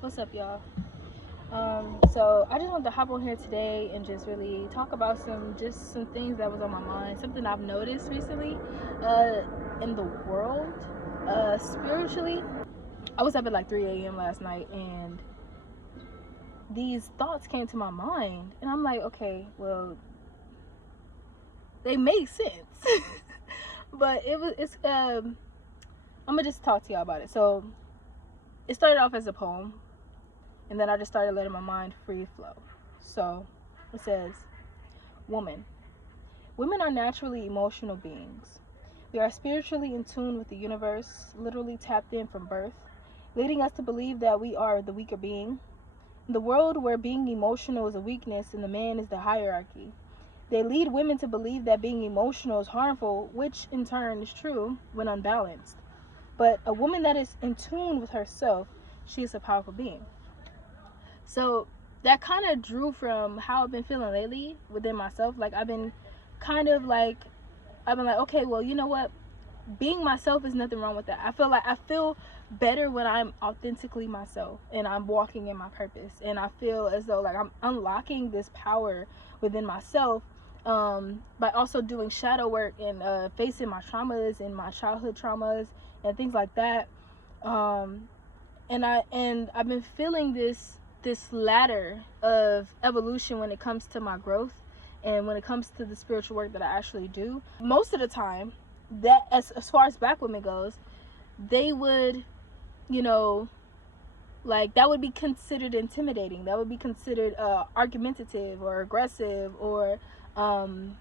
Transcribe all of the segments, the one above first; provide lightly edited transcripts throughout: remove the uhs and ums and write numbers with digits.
What's up, y'all? So I just wanted to hop on here today and just really talk about some things that was on my mind, something I've noticed recently, in the world, spiritually. I was up at like 3 a.m. last night, and these thoughts came to my mind, and I'm like, okay, well, they make sense, but I'm gonna just talk to y'all about it. So it started off as a poem, and then I just started letting my mind free flow. So it says, woman. Women are naturally emotional beings. We are spiritually in tune with the universe, literally tapped in from birth, leading us to believe that we are the weaker being. In the world where being emotional is a weakness and the man is the hierarchy, they lead women to believe that being emotional is harmful, which in turn is true when unbalanced. But a woman that is in tune with herself, she is a powerful being. So that kind of drew from how I've been feeling lately within myself. Like I've been like, okay, well, you know what? Being myself is nothing wrong with that. I feel better when I'm authentically myself and I'm walking in my purpose. And I feel as though like I'm unlocking this power within myself, by also doing shadow work and facing my traumas and my childhood traumas and things like that. And I've been feeling this ladder of evolution when it comes to my growth and when it comes to the spiritual work that I actually do. Most of the time, that as far as black women goes, they would, you know, like that would be considered intimidating. That would be considered argumentative or aggressive or angry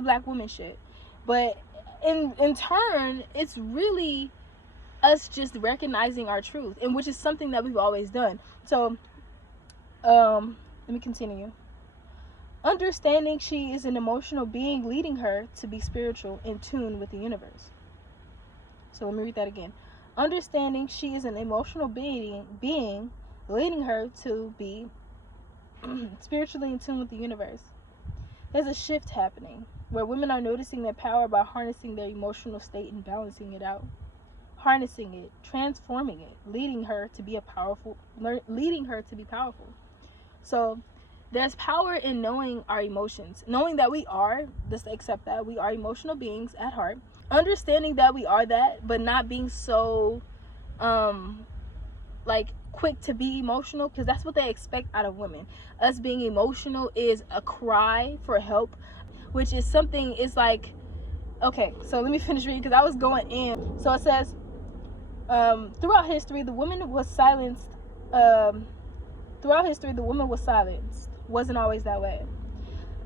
black woman shit. But in turn, it's really us just recognizing our truth, and which is something that we've always done. So let me continue. Understanding she is an emotional being, leading her to be spiritual, in tune with the universe. So let me read that again. Understanding she is an emotional being, leading her to be spiritually in tune with the universe. There's a shift happening where women are noticing their power by harnessing their emotional state and balancing it out. Harnessing it, transforming it, leading her to be powerful. So there's power in knowing our emotions, knowing that we are, just accept that we are emotional beings at heart, understanding that we are that, but not being so like quick to be emotional, because that's what they expect out of women. Us being emotional is a cry for help, which is something, is like, okay, so let me finish reading because I was going in. So it says, throughout history, the woman was silenced. Wasn't always that way.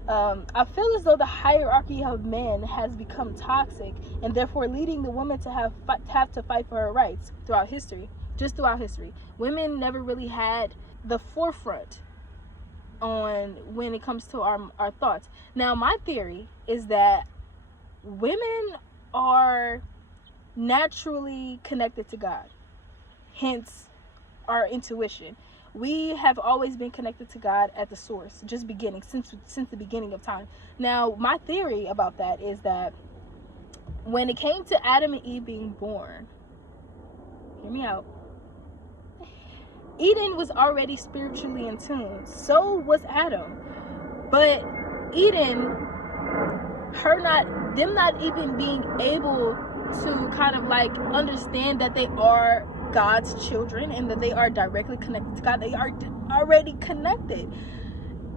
I feel as though the hierarchy of men has become toxic, and therefore leading the woman to have to fight for her rights throughout history. Just throughout history, women never really had the forefront on when it comes to our thoughts. Now, my theory is that women are naturally connected to God, hence our intuition. We have always been connected to God at the source, just beginning, since the beginning of time. Now, my theory about that is that when it came to Adam and Eve being born, hear me out, Eden was already spiritually in tune. So was Adam. But Eden, them not even being able to kind of like understand that they are God's children and that they are directly connected to God. They are already connected.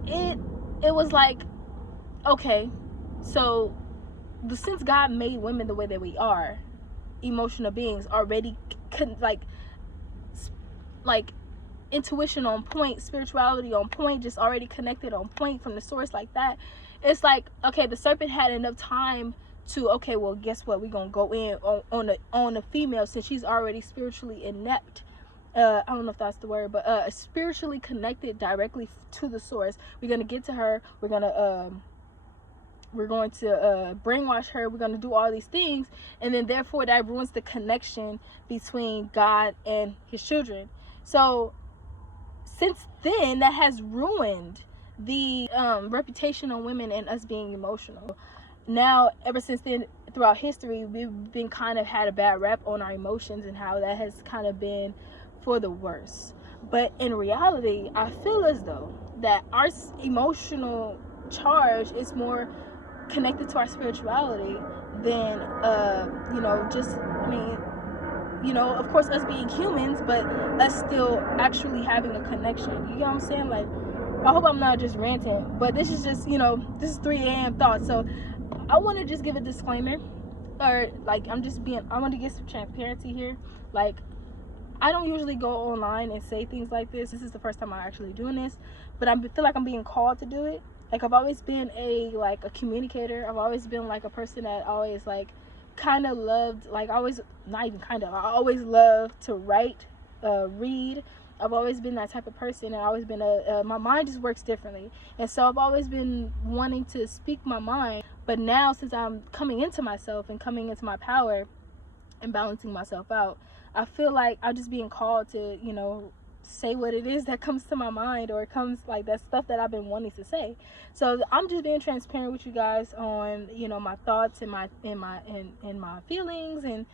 It was like, okay, so since God made women the way that we are, emotional beings, already like intuition on point, spirituality on point, just already connected on point from the source like that. It's like, okay, the serpent had enough time to, okay, well, guess what, we're gonna go in on a female, since she's already spiritually inept. I don't know if that's the word, but spiritually connected directly to the source. We're gonna get to her. We're going to brainwash her. We're going to do all these things, and then therefore that ruins the connection between God and his children. So since then, that has ruined the reputation on women and us being emotional. Now, ever since then, throughout history, we've been kind of had a bad rep on our emotions and how that has kind of been for the worse. But in reality, I feel as though that our emotional charge is more connected to our spirituality than just, I mean, of course, us being humans, but us still actually having a connection. You know what I'm saying? Like, I hope I'm not just ranting, but this is just, this is 3 a.m. thoughts. So I want to just give a disclaimer, or like, I want to get some transparency here. Like, I don't usually go online and say things like this. This is the first time I'm actually doing this, but I feel like I'm being called to do it. Like, I've always been a communicator. I've always been like a person that always like kind of loved, like, always, not even kind of, I always loved to write, read. I've always been that type of person, and I've always been my mind just works differently, and so I've always been wanting to speak my mind. But now, since I'm coming into myself and coming into my power and balancing myself out, I feel like I'm just being called to, say what it is that comes to my mind, or it comes like that stuff that I've been wanting to say. So I'm just being transparent with you guys on, my thoughts and my feelings, and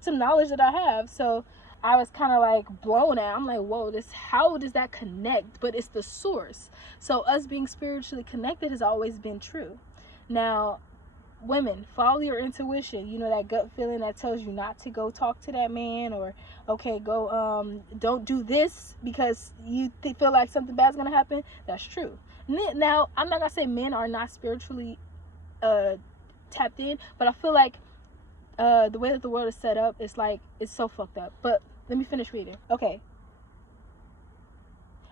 some knowledge that I have. So I was kind of like blown out. I'm like, whoa, how does that connect? But it's the source. So us being spiritually connected has always been true. Now, women, follow your intuition. That gut feeling that tells you not to go talk to that man, or okay, go don't do this because you feel like something bad's gonna happen. That's true. Now, I'm not gonna say men are not spiritually tapped in, but I feel like the way that the world is set up, it's so fucked up. But let me finish reading. Okay.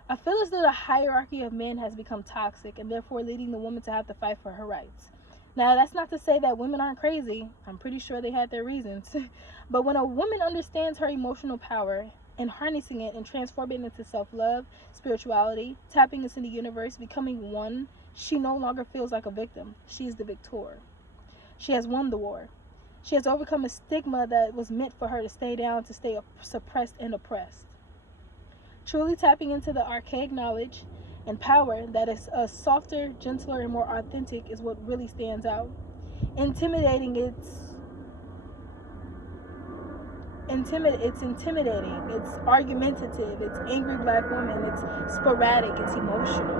I feel as though the hierarchy of men has become toxic, and therefore leading the woman to have to fight for her rights. Now, that's not to say that women aren't crazy. I'm pretty sure they had their reasons. But when a woman understands her emotional power and harnessing it and transforming it into self-love, spirituality, tapping into the universe, becoming one, she no longer feels like a victim. She is the victor. She has won the war. She has overcome a stigma that was meant for her to stay down, to stay suppressed and oppressed. Truly tapping into the archaic knowledge and power that is softer, gentler, and more authentic is what really stands out. It's intimidating, it's argumentative, it's angry black woman, it's sporadic, it's emotional.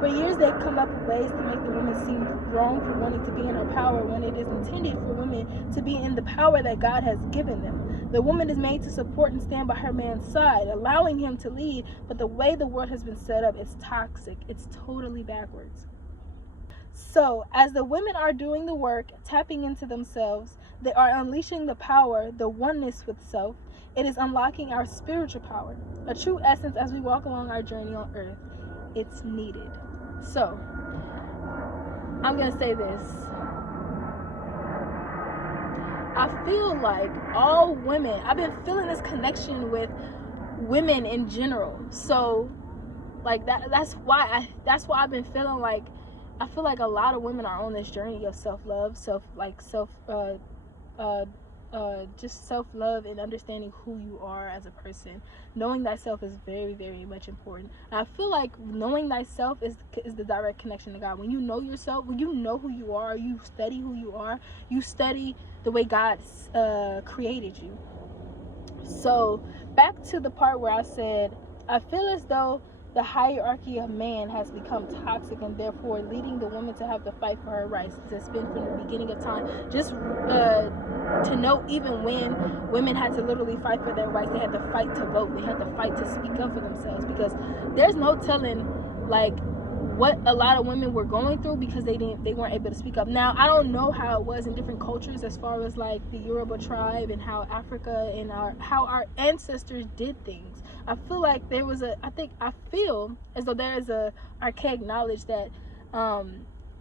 For years, they've come up with ways to make the woman seem wrong for wanting to be in her power, when it is intended for women to be in the power that God has given them. The woman is made to support and stand by her man's side, allowing him to lead, but the way the world has been set up is toxic. It's totally backwards. So, as the women are doing the work, tapping into themselves, they are unleashing the power, the oneness with self. It is unlocking our spiritual power, a true essence as we walk along our journey on earth. It's needed. So, I'm going to say this. I feel like all women, I've been feeling this connection with women in general. So, like, that's why I've been feeling like, I feel like a lot of women are on this journey of self-love, just self-love and understanding who you are as a person. Knowing thyself is very, very much important. And I feel like knowing thyself is the direct connection to God. When you know yourself, when you know who you are, you study who you are, you study the way God created you. So back to the part where I said, I feel as though the hierarchy of man has become toxic, and therefore leading the woman to have to fight for her rights. It's been from the beginning of time. Just to note, even when women had to literally fight for their rights, they had to fight to vote. They had to fight to speak up for themselves, because there's no telling like what a lot of women were going through because they weren't able to speak up. Now, I don't know how it was in different cultures as far as like the Yoruba tribe and how Africa and how our ancestors did things. I feel like I feel as though there is a archaic knowledge that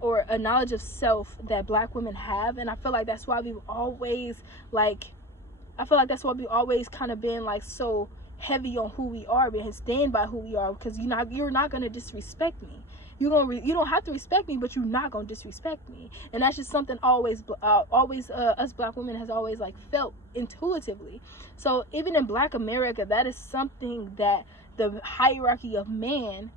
or a knowledge of self that black women have, and I feel like that's why we've always kind of been like so heavy on who we are and stand by who we are, because you're not going to disrespect me. You don't have to respect me, but you're not going to disrespect me. And that's just something always us black women has always like felt intuitively. So even in Black America, that is something that the hierarchy of man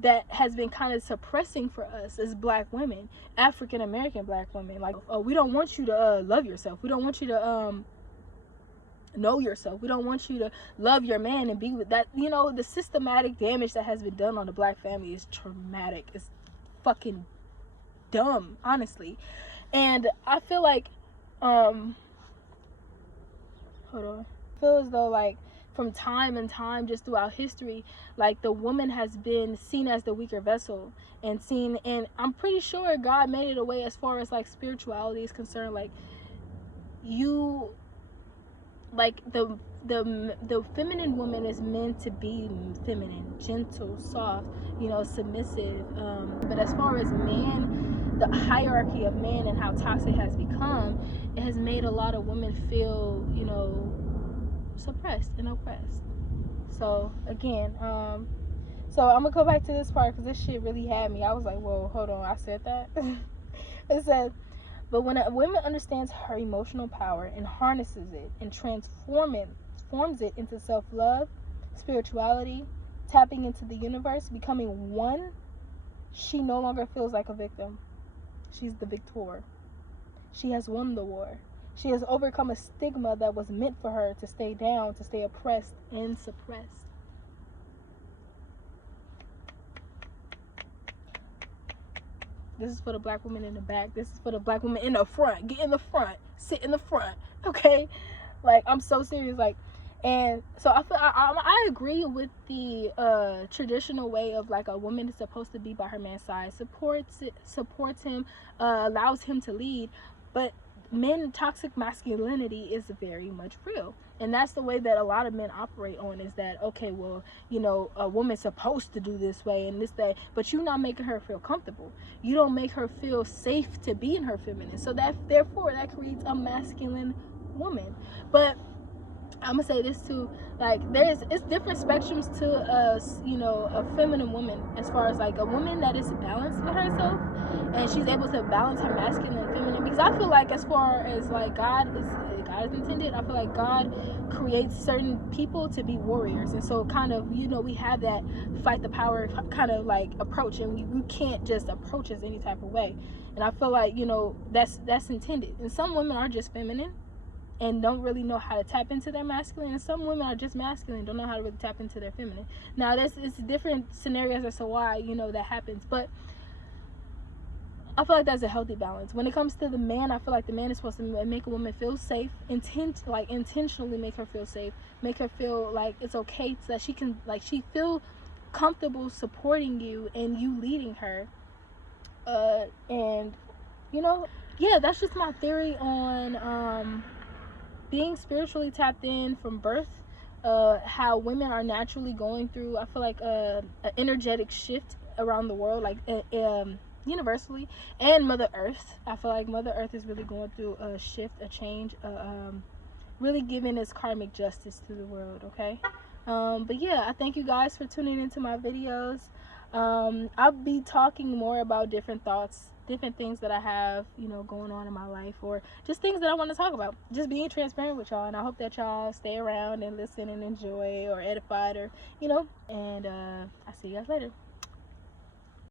that has been kind of suppressing for us as black women, African American black women. Like, we don't want you to love yourself. We don't want you to know yourself. We don't want you to love your man and be with that. You know, the systematic damage that has been done on the black family is traumatic. It's fucking dumb, honestly. And I feel like, hold on. I feel as though, like, from time and time, just throughout history, like, the woman has been seen as the weaker vessel, and seen, and I'm pretty sure God made it a way as far as, like, spirituality is concerned. Like, you, like, the feminine woman is meant to be feminine, gentle, soft, you know, submissive. But as far as man, the hierarchy of man and how toxic has become, it has made a lot of women feel, you know, suppressed and oppressed. So again, so I'm gonna go back to this part because this shit really had me. I was like, whoa, hold on, I said that. It said, but when a woman understands her emotional power and harnesses it and transforms it into self-love, spirituality, tapping into the universe, becoming one, she no longer feels like a victim. She's the victor. She has won the war. She has overcome a stigma that was meant for her to stay down, to stay oppressed and suppressed. This is for the black woman in the back. This is for the black woman in the front. Get in the front. Sit in the front. Okay? Like, I'm so serious. Like, and so I agree with the traditional way of, like, a woman is supposed to be by her man's side, supports him, allows him to lead. But toxic masculinity is very much real, and that's the way that a lot of men operate on, is that, okay, well, you know, a woman's supposed to do this way and this, that, but you're not making her feel comfortable. You don't make her feel safe to be in her feminine, so that therefore that creates a masculine woman. But I'm gonna say this too, like, it's different spectrums to you know, a feminine woman, as far as, like, a woman that is balanced with herself and she's able to balance her masculine and feminine. Because I feel like, as far as, like, God is intended, I feel like God creates certain people to be warriors, and so kind of, you know, we have that fight the power kind of, like, approach, and we can't just approach us any type of way. And I feel like, you know, that's intended. And some women are just feminine and don't really know how to tap into their masculine, and some women are just masculine, don't know how to really tap into their feminine. Now, it's different scenarios as to why, you know, that happens, but I feel like that's a healthy balance. When it comes to the man, I feel like the man is supposed to make a woman feel safe, intentionally make her feel safe, make her feel like it's okay, so that she can, like, she feel comfortable supporting you and you leading her. And, you know, yeah, that's just my theory on being spiritually tapped in from birth, how women are naturally going through, I feel like, an energetic shift around the world, like, universally. And Mother Earth, I feel like Mother Earth is really going through a shift, a change, really giving its karmic justice to the world. Okay. But yeah, I thank you guys for tuning into my videos. I'll be talking more about different thoughts, different things that I have, you know, going on in my life, or just things that I want to talk about. Just being transparent with y'all, and I hope that y'all stay around and listen and enjoy, or edified, or, you know, and I'll see you guys later.